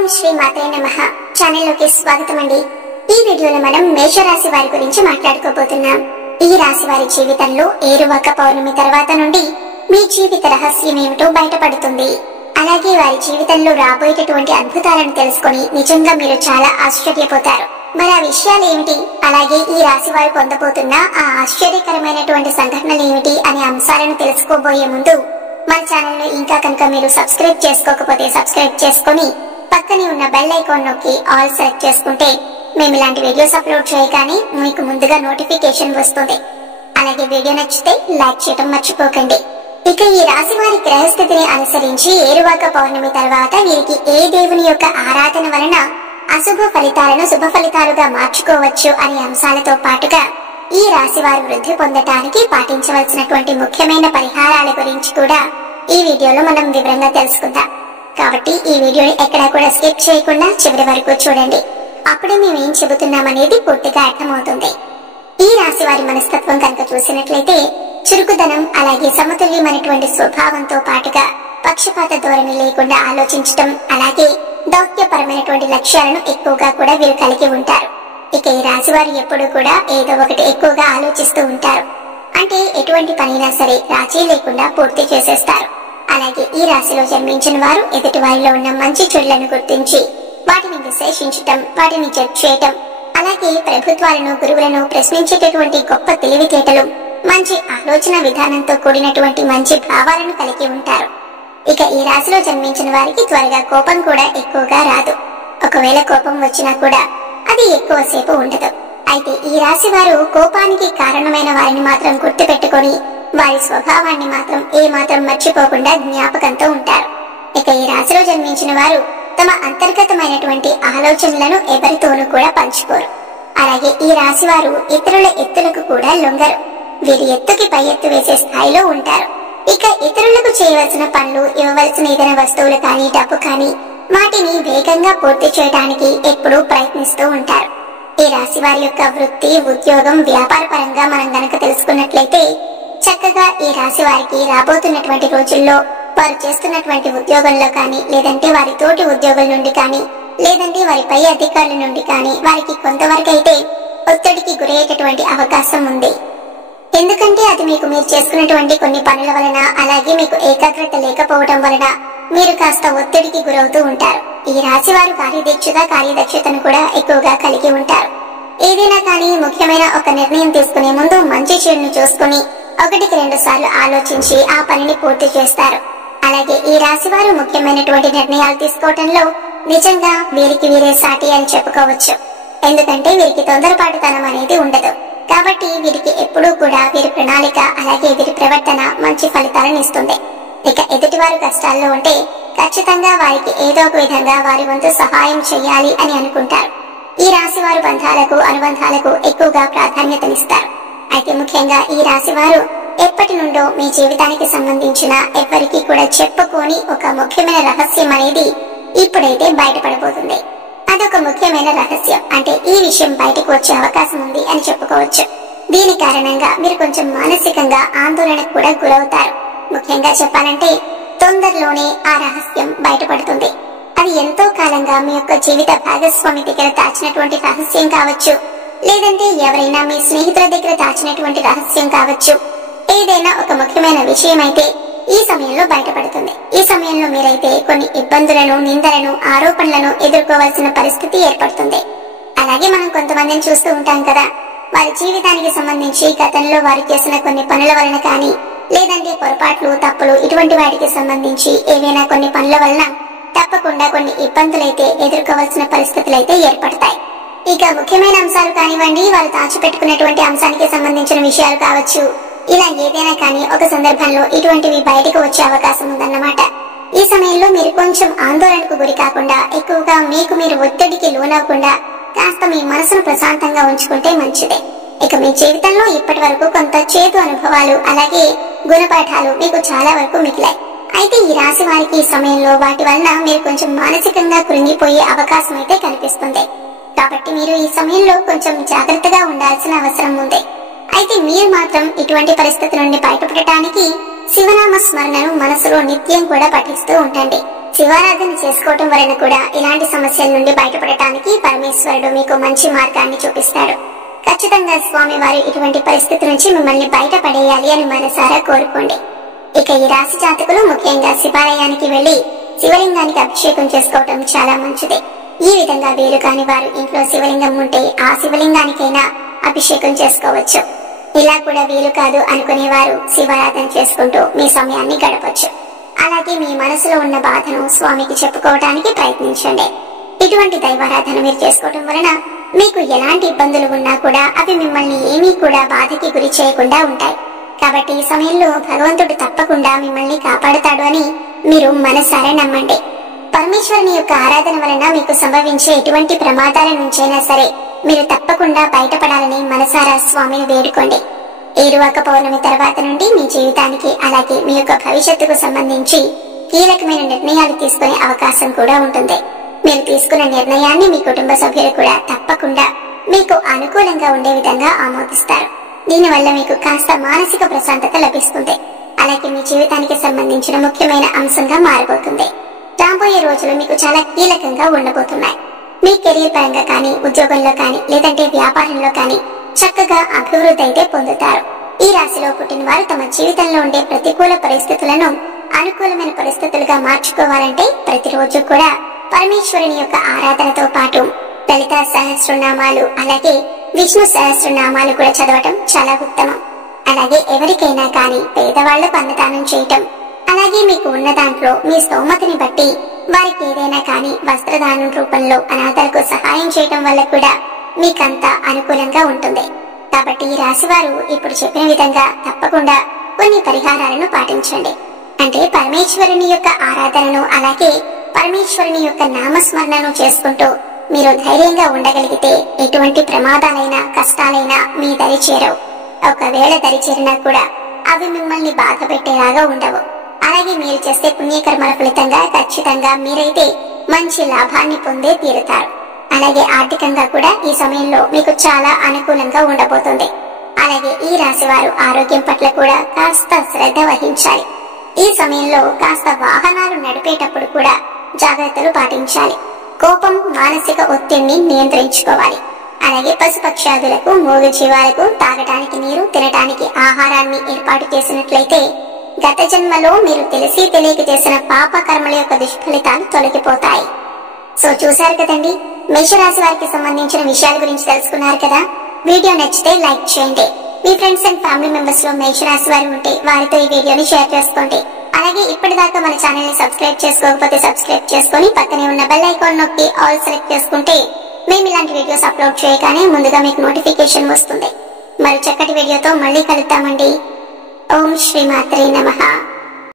ఓం శ్రీ మాత్రే నమః ఛానల్లోకి స్వాగతం అండి। ఈ వీడియోలో మనం మేష రాశి వారి గురించి మాట్లాడుకోబోతున్నాం। ఈ రాశి వారి జీవితంలో ఏరువాక పౌర్ణమి తర్వాత నుండి మీ జీవిత రహస్యం ఏమిటో బయటపడుతుంది। అలాగే వారి జీవితంలో రాబోయేటటువంటి అద్భుతాలను తెలుసుకొని నిజంగా మీరు చాలా ఆశ్చర్యపోతారు। మరి ఆ విషయాలు ఏమిటి, అలాగే ఈ రాశి వారు పొందబోతున్న ఆ ఆశ్చర్యకరమైనటువంటి సంఘటనలు ఏమిటి అనే అంశాలను తెలుసుకోబోయే ముందు మన ఛానల్ ను ఇంకా కనుక మీరు సబ్స్క్రైబ్ చేసుకోకపోతే సబ్స్క్రైబ్ చేసుకొని పక్కనే ఉన్న బెల్ ఐకాన్ నొక్కి ఆల్ సెలెక్ట్ చేసుకుంటే మేము ఇలాంటి వీడియోస్ అప్లోడ్ చేయగానే మీకు ముందుగా నోటిఫికేషన్ వస్తుంది। అలాగే వీడియో నచ్చితే లైక్ చేయడం మర్చిపోకండి। ఇక ఈ రాశి వారి గ్రహస్థితిని అనుసరించి ఏరువాక పౌర్ణమి తర్వాత వీరికి ఏ దేవుని యొక్క ఆరాధన వలన అశుభ ఫలితాలను శుభ ఫలితాలుగా మార్చుకోవచ్చు అనే అంశాలతో పాటుగా ఈ రాశి వారు వృద్ధి పొందటానికి పాటించవలసినటువంటి ముఖ్యమైన పరిహారాల గురించి కూడా ఈ వీడియోలో మనం వివరంగా తెలుసుకుందాం। కాబట్టి ఈ వీడియోని ఎక్కడా కూడా స్కిప్ చేయకుండా చివరి వరకు చూడండి, అప్పుడే మేము ఏం చెబుతున్నామనేది పూర్తిగా అర్థమవుతుంది। ఈ రాశి వారి మనస్తత్వం కనుక చూసినట్లయితే చురుకుదనం, అలాగే సమతుల్యమైనటువంటి స్వభావంతో పాటుగా పక్షపాత ధోరణి లేకుండా ఆలోచించటం, అలాగే దౌత్యపరమైనటువంటి లక్ష్యాలను ఎక్కువగా కూడా వీరు కలిగి ఉంటారు। ఇక ఈ రాశి వారు ఎప్పుడు కూడా ఏదో ఒకటి ఎక్కువగా ఆలోచిస్తూ ఉంటారు, అంటే ఎటువంటి పనైనా సరే రాజీ లేకుండా పూర్తి చేసేస్తారు। అలాగే ఈ రాశిలో జన్మించిన వారు ఎదుటి వారిలో ఉన్న మంచి చెడులను గుర్తించి వాటిని విశ్లేషించటం, వాటిని జడ్జ్ చేయటం, అలాగే ప్రభుత్వాలను గురువులను ప్రశ్నించేటటువంటి గొప్ప తెలివితేటలు, మంచి ఆలోచన విధానంతో కూడినటువంటి మంచి భావాలను కలిగి ఉంటారు। ఇక ఈ రాశిలో జన్మించిన వారికి త్వరగా కోపం కూడా ఎక్కువగా రాదు, ఒకవేళ కోపం వచ్చినా కూడా అది ఎక్కువసేపు ఉండదు। అయితే ఈ రాశి వారు కోపానికి కారణమైన వారిని మాత్రం గుర్తు పెట్టుకొని వారి స్వభావాన్ని మాత్రం ఏ మాత్రం మర్చిపోకుండా జ్ఞాపకంతో ఉంటారు। ఇక ఈ రాశిలో జన్మించిన వారు తమ అంతర్గతమైనటువంటి ఆలోచనలను ఎవరితోనూ కూడా పంచుకోరు। అలాగే ఈ రాశి వారు ఇతరుల ఎత్తులకు కూడా లొంగరు, వీరి ఎత్తుకి పై ఎత్తు వేసే స్థాయిలో ఉంటారు। ఇక ఇతరులకు చేయవలసిన పనులు, ఇవ్వవలసిన ఏదైనా వస్తువులు కానీ డబ్బు కానీ వాటిని వేగంగా పూర్తి చేయడానికి ఎప్పుడూ ప్రయత్నిస్తూ ఉంటారు। ఈ రాశి వారి యొక్క వృత్తి, ఉద్యోగం, వ్యాపార పరంగా మనం గనక తెలుసుకున్నట్లయితే చక్కగా ఈ రాశి వారికి రాబోతున్నటువంటి రోజుల్లో వారు చేస్తున్నటువంటి ఉద్యోగంలో కానీ, లేదంటే వారి తోటి ఉద్యోగుల నుండి కానీ, లేదంటే వారి పై అధికారుల నుండి కానీ వారికి కొంతవరకు అయితే ఒత్తిడికి గురయ్యేటటువంటి అవకాశం ఉంది। ఎందుకంటే అది మీరు చేసుకున్నటువంటి కొన్ని పనుల వలన, అలాగే మీకు ఏకాగ్రత లేకపోవడం వలన మీరు కాస్త ఒత్తిడికి గురవుతూ ఉంటారు। ఈ రాశి వారు కార్యదక్షతను కూడా ఎక్కువగా కలిగి ఉంటారు। ఏదైనా కానీ ముఖ్యమైన ఒక నిర్ణయం తీసుకునే ముందు మంచి చెడును చూసుకుని 1-2 సార్లు ఆలోచించి ఆ పనిని పూర్తి చేస్తారు। అలాగే ఈ రాశి వారు ముఖ్యమైనటువంటి నిర్ణయాలు తీసుకోవడంలో నిజంగా వీరికి వీరే సాటి అని చెప్పుకోవచ్చు। ఎందుకంటే వీరికి తొందరపాటుతనం అనేది ఉండదు, కాబట్టి వీరికి ఎప్పుడూ కూడా వీరి ప్రణాళిక, అలాగే వీరి ప్రవర్తన మంచి ఫలితాలను ఇస్తుంది। ఇక ఎదుటివారు కష్టాల్లో ఉంటే ఖచ్చితంగా వారికి ఏదో ఒక విధంగా వారి వంతు సహాయం చేయాలి అని అనుకుంటారు। ఈ రాశి వారు బంధాలకు, అనుబంధాలకు ఎక్కువగా ప్రాధాన్యతనిస్తారు। అయితే ముఖ్యంగా ఈ రాశి వారు ఎప్పటి నుండో మీ జీవితానికి సంబంధించిన ఎవ్వరికి కూడా చెప్పుకోని ఒక ముఖ్యమైన రహస్యం అనేది ఇప్పుడైతే బయటపడబోతుంది। అదొక ముఖ్యమైన రహస్యం, అంటే ఈ విషయం బయటకు వచ్చే అవకాశం ఉంది అని చెప్పుకోవచ్చు। దీని కారణంగా మీరు కొంచెం మానసికంగా ఆందోళనకు కూడా గురవుతారు। ముఖ్యంగా చెప్పాలంటే తొందరలోనే ఆ రహస్యం బయటపడుతుంది। అది ఎంతో కాలంగా మీ యొక్క జీవిత భాగస్వామి దగ్గర దాచినటువంటి రహస్యం కావచ్చు, లేదంటే ఎవరైనా మీ స్నేహితుల దగ్గర దాచినటువంటి రహస్యం కావచ్చు। ఏదైనా ఒక ముఖ్యమైన విషయం అయితే ఈ సమయంలో బయటపడుతుంది। ఈ సమయంలో మీరైతే కొన్ని ఇబ్బందులను, నిందలను, ఆరోపణలను ఎదుర్కోవాల్సిన పరిస్థితి ఏర్పడుతుంది। అలాగే మనం కొంతమందిని చూస్తూ ఉంటాం కదా, వారి జీవితానికి సంబంధించి గతంలో వారు చేసిన కొన్ని పనుల వలన కానీ, లేదంటే పొరపాట్లు, తప్పులు, ఇటువంటి వాటికి సంబంధించి ఏవైనా కొన్ని పనుల వలన తప్పకుండా కొన్ని ఇబ్బందులైతే ఎదుర్కోవాల్సిన పరిస్థితులైతే ఏర్పడతాయి। ఇక ముఖ్యమైన అంశాలు కానివ్వండి, వారు దాచిపెట్టుకున్నటువంటి అంశానికి సంబంధించిన విషయాలు కావచ్చు, ఇలా ఏదైనా కానీ ఒక సందర్భంలో ఇటువంటివి బయటకు వచ్చే అవకాశం ఉందన్నమాట। ఈ సమయంలో మీరు కొంచెం ఆందోళనకు గురి కాకుండా, ఎక్కువగా మీకు మీరు ఒత్తిడికి లోనవ్వకుండా కాస్త మీ మనసును ప్రశాంతంగా ఉంచుకుంటే మంచిదే। ఇక మీ జీవితంలో ఇప్పటి వరకు కొంత చేదు అనుభవాలు, అలాగే గుణపాఠాలు మీకు చాలా వరకు మిగిలాయి। అయితే ఈ రాశి వారికి ఈ సమయంలో వాటి వలన మీరు కొంచెం మానసికంగా కృంగిపోయే అవకాశం అయితే కనిపిస్తుంది। కాబట్టి మీరు ఈ సమయంలో కొంచెం జాగ్రత్తగా ఉండాల్సిన అవసరం ఉంది। అయితే మీరు మాత్రం ఇటువంటి పరిస్థితి నుండి బయటపడటానికి శివనామ స్మరణను మనసులో నిత్యం కూడా పఠిస్తూ ఉండండి। శివారాధన చేసుకోవటం వలన కూడా ఇలాంటి సమస్యల నుండి బయటపడటానికి పరమేశ్వరుడు మీకు మంచి మార్గాన్ని చూపిస్తాడు. ఖచ్చితంగా స్వామి వారు ఇటువంటి పరిస్థితి నుంచి మిమ్మల్ని బయటపడేయాలి అని మనసారా కోరుకోండి. ఇక ఈ రాశి జాతకులు ముఖ్యంగా శివాలయానికి వెళ్లి శివలింగానికి అభిషేకం చేసుకోవటం చాలా మంచిది. ఈ విధంగా వీలు కాని వారు ఇంట్లో శివలింగం ఉంటే ఆ శివలింగానికైనా అభిషేకం చేసుకోవచ్చు. ఇలా కూడా వీలు కాదు అనుకునేవారు శివారాధన చేసుకుంటూ మీ సమయాన్ని గడపచ్చు. అలాగే మీ మనసులో ఉన్న బాధను స్వామికి చెప్పుకోవడానికి ప్రయత్నించండి. ఇటువంటి దైవారాధన మీరు చేసుకోవటం వలన మీకు ఎలాంటి ఇబ్బందులు ఉన్నా కూడా అవి మిమ్మల్ని ఏమీ కూడా బాధకి గురి చేయకుండా ఉంటాయి. కాబట్టి ఈ సమయంలో భగవంతుడు తప్పకుండా మిమ్మల్ని కాపాడుతాడు అని మీరు మనసారా నమ్మండి. పరమేశ్వరుని యొక్క ఆరాధన వలన మీకు సంభవించే ఎటువంటి ప్రమాదాల నుంచైనా సరే మీరు తప్పకుండా బయటపడాలని మనసారా స్వామిని వేడుకోండి. ఏరువాక పౌర్ణమి తర్వాత నుండి మీ జీవితానికి అలాగే మీ యొక్క భవిష్యత్తుకు సంబంధించి కీలకమైన నిర్ణయాలు తీసుకునే అవకాశం కూడా ఉంటుంది. మీరు తీసుకున్న నిర్ణయాన్ని మీ కుటుంబ సభ్యులు కూడా తప్పకుండా మీకు అనుకూలంగా ఉండే విధంగా ఆమోదిస్తారు. దీనివల్ల మీకు కాస్త మానసిక ప్రశాంతత లభిస్తుంది. అలాగే మీ జీవితానికి సంబంధించిన ముఖ్యమైన అంశంగా మారబోతుంది. రాబోయే రోజులు మీకు చాలా కీలకంగా ఉండబోతున్నాయి. మీ కెరీర్ పరంగా కానీ, ఉద్యోగంలో కానీ, లేదంటే వ్యాపారంలో కానీ చక్కగా అభివృద్ధి అయితే పొందుతారు. ఈ రాశిలో పుట్టిన వారు తమ జీవితంలో ఉండే ప్రతికూల పరిస్థితులను అనుకూలమైన పరిస్థితులుగా మార్చుకోవాలంటే ప్రతిరోజు కూడా పరమేశ్వరుని యొక్క ఆరాధనతో పాటు లలిత సహస్రనామాలు అలాగే విష్ణు సహస్రనామాలు కూడా చదవటం చాలా ఉత్తమం. అలాగే ఎవరికైనా కానీ పేదవాళ్లకు అన్నదానం చేయటం, అలాగే మీకు ఉన్న దాంట్లో మీ స్తోమతని బట్టి వారికి ఏదైనా కానీ వస్త్రదానం రూపంలో అనాథలకు సహాయం చేయటం వల్ల కూడా మీకంతా అనుకూలంగా ఉంటుంది. కాబట్టి ఈ రాశి వారు ఇప్పుడు చెప్పిన విధంగా తప్పకుండా కొన్ని పరిహారాలను పాటించండి. అంటే పరమేశ్వరుని యొక్క ఆరాధనను అలాగే పరమేశ్వరుని యొక్క నామస్మరణను చేసుకుంటూ మీరు ధైర్యంగా ఉండగలిగితే ఎటువంటి ప్రమాదాలైనా కష్టాలైనా మీ దరి చేరవు. ఒకవేళ దరి చేరినా కూడా అవి మిమ్మల్ని బాధ పెట్టేలాగా ఉండవు. అలాగే మీరు చేసే పుణ్యకర్మల ఫలితంగా ఖచ్చితంగా మీరైతే మంచి లాభాన్ని పొందే తీరుతారు. అలాగే ఆర్థికంగా కూడా ఈ సమయంలో మీకు చాలా అనుకూలంగా ఉండబోతుంది. అలాగే ఈ రాశి వారు ఆరోగ్యం పట్ల కూడా కాస్త శ్రద్ధ వహించాలి. ఈ సమయంలో కాస్త వాహనాలు నడిపేటప్పుడు కూడా జాగ్రత్తలు పాటించాలి. కోపం, మానసిక ఒత్తిడిని నియంత్రించుకోవాలి. అలాగే పశుపక్షాదులకు, మూగ జీవాలకు తాగటానికి నీరు, తినటానికి ఆహారాన్ని ఏర్పాటు చేసినట్లయితే గత జన్మలో మీరు తెలిసి తెలియక చేసిన పాప కర్మల యొక్క దుష్ఫలితాలు తొలగిపోతాయి. సో చూశారు కదండి, మేషరాశి వారికి సంబంధించిన విషయాల గురించి తెలుసుకున్నారు కదా. వీడియో నచ్చితే లైక్ చేయండి. మీ ఫ్రెండ్స్ అండ్ ఫ్యామిలీ మెంబర్స్ లో మేషరాశి వారు ఉంటే వారితో ఈ వీడియోని షేర్ చేసుకోండి. అలాగే ఇప్పటిదాకా మన ఛానల్ ని సబ్స్క్రైబ్ చేసుకోకపోతే సబ్స్క్రైబ్ చేసుకుని పక్కనే ఉన్న బెల్ ఐకాన్ నొక్కి ఆల్ సెలెక్ట్ చేసుకుంటే మేము ఇలాంటి వీడియోస్ అప్లోడ్ చేయగానే ముందుగా మీకు నోటిఫికేషన్ వస్తుంది. మరి చక్కటి వీడియోతో మళ్ళీ కలుద్దామండి. ఓం శ్రీ మాత్రే నమః.